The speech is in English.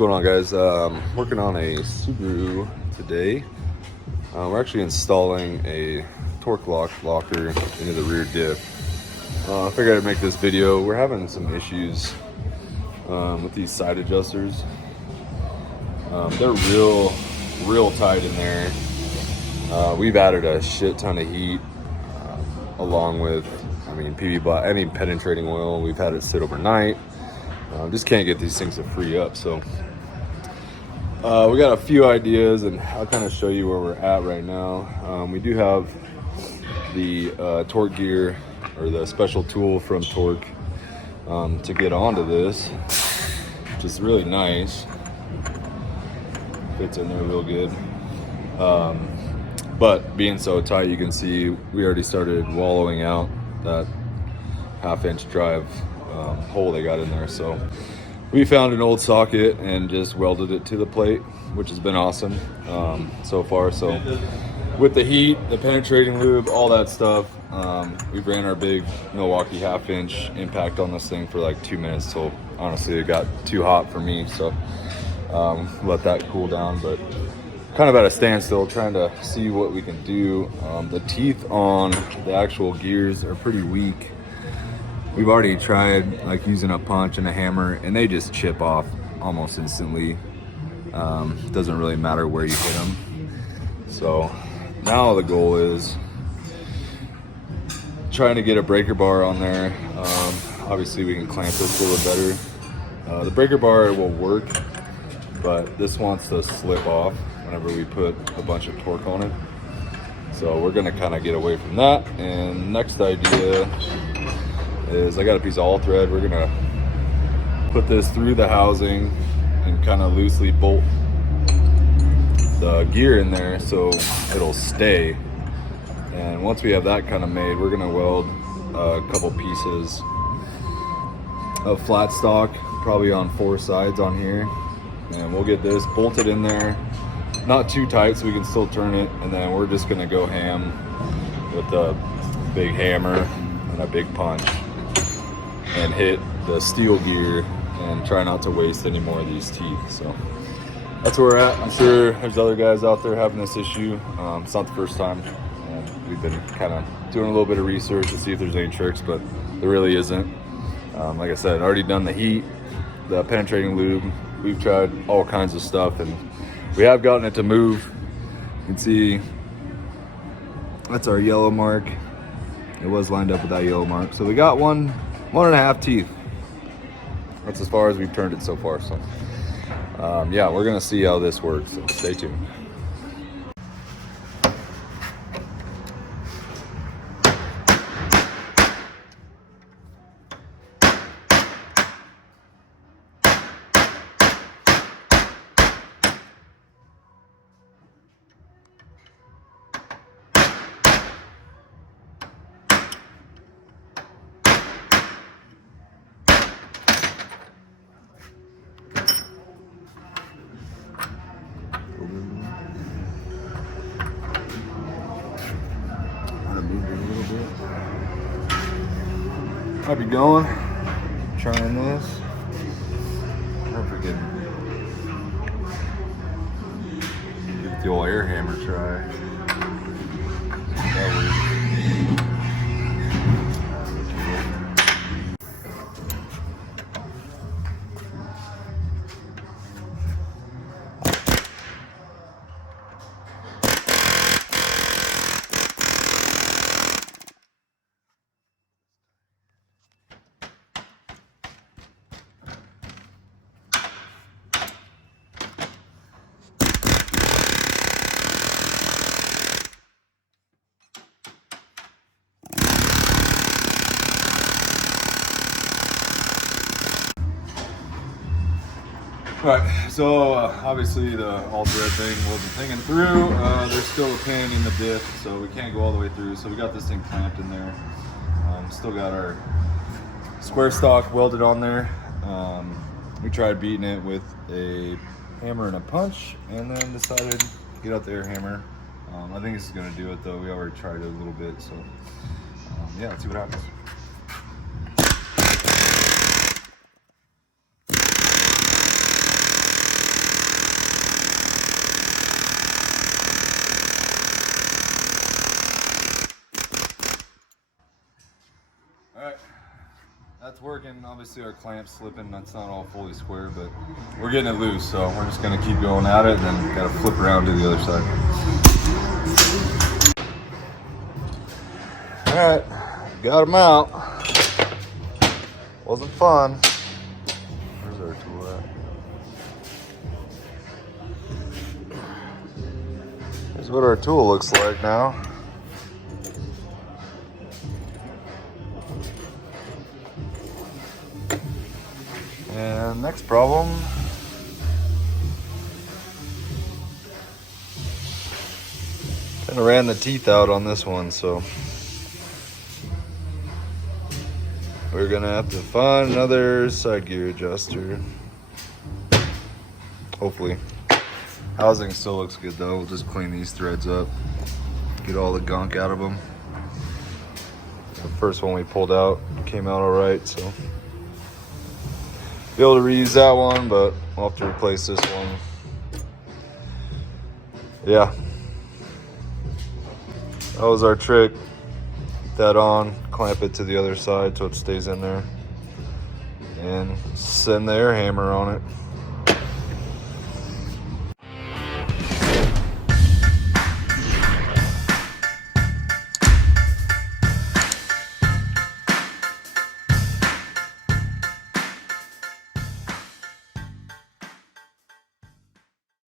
going on, guys? Working on a Subaru today. We're actually installing a torque locker into the rear diff. I figured I'd make this video. We're having some issues with these side adjusters. They're real tight in there. We've added a shit ton of heat along with, penetrating oil. We've had it sit overnight. Just can't get these things to free up. So we got a few ideas, and I'll kind of show you where we're at right now. We do have the torque gear, or the special tool from Torque, to get onto this, which is really nice. Fits in there real good. But being so tight, you can see we already started wallowing out that 1/2-inch drive hole they got in there. So we found an old socket and just welded it to the plate, which has been awesome so far. So with the heat, the penetrating lube, all that stuff, we ran our big Milwaukee 1/2-inch impact on this thing for like 2 minutes till honestly it got too hot for me. So let that cool down, but kind of at a standstill trying to see what we can do. The teeth on the actual gears are pretty weak. We've already tried like using a punch and a hammer, and they just chip off almost instantly. Doesn't really matter where you hit them. So now the goal is trying to get a breaker bar on there. Obviously we can clamp this a little better. The breaker bar will work, but this wants to slip off whenever we put a bunch of torque on it. So we're gonna kind of get away from that. And next idea is I got a piece of all thread. We're gonna put this through the housing and kind of loosely bolt the gear in there so it'll stay. And once we have that kind of made, we're gonna weld a couple pieces of flat stock, probably on 4 sides on here, and we'll get this bolted in there, not too tight so we can still turn it. And then we're just gonna go ham with a big hammer and a big punch and hit the steel gear and try not to waste any more of these teeth. So that's where we're at. I'm sure there's other guys out there having this issue. It's not the first time. We've been kind of doing a little bit of research to see if there's any tricks, but there really isn't. Like I said, already done the heat, the penetrating lube. We've tried all kinds of stuff, and we have gotten it to move. You can see that's our yellow mark. It was lined up with that yellow mark. So we got 1.5 teeth. That's as far as we've turned it so far. So yeah, we're gonna see how this works, so stay tuned. Might be going, trying this. I forget. Give the old air hammer try. That works. Right, so obviously the all thread thing wasn't thinking through. There's still a pin in the diff, so we can't go all the way through. So we got this thing clamped in there. Still got our square stock welded on there. We tried beating it with a hammer and a punch, and then decided to get out the air hammer. I think this is gonna do it though. We already tried it a little bit, so yeah, let's see what happens. it's working. Obviously our clamp's slipping. That's not all fully square, but we're getting it loose. So we're just gonna keep going at it and then gotta flip around to the other side. All right, got them out. Wasn't fun. Where's our tool at? Here's what our tool looks like now. And next problem. Kind of ran the teeth out on this one, so we're gonna have to find another side gear adjuster. Hopefully. Housing still looks good though. We'll just clean these threads up, get all the gunk out of them. The first one we pulled out came out all right, so be able to reuse that one, but we'll have to replace this one. Yeah, that was our trick. Get that on, clamp it to the other side so it stays in there, and send the air hammer on it.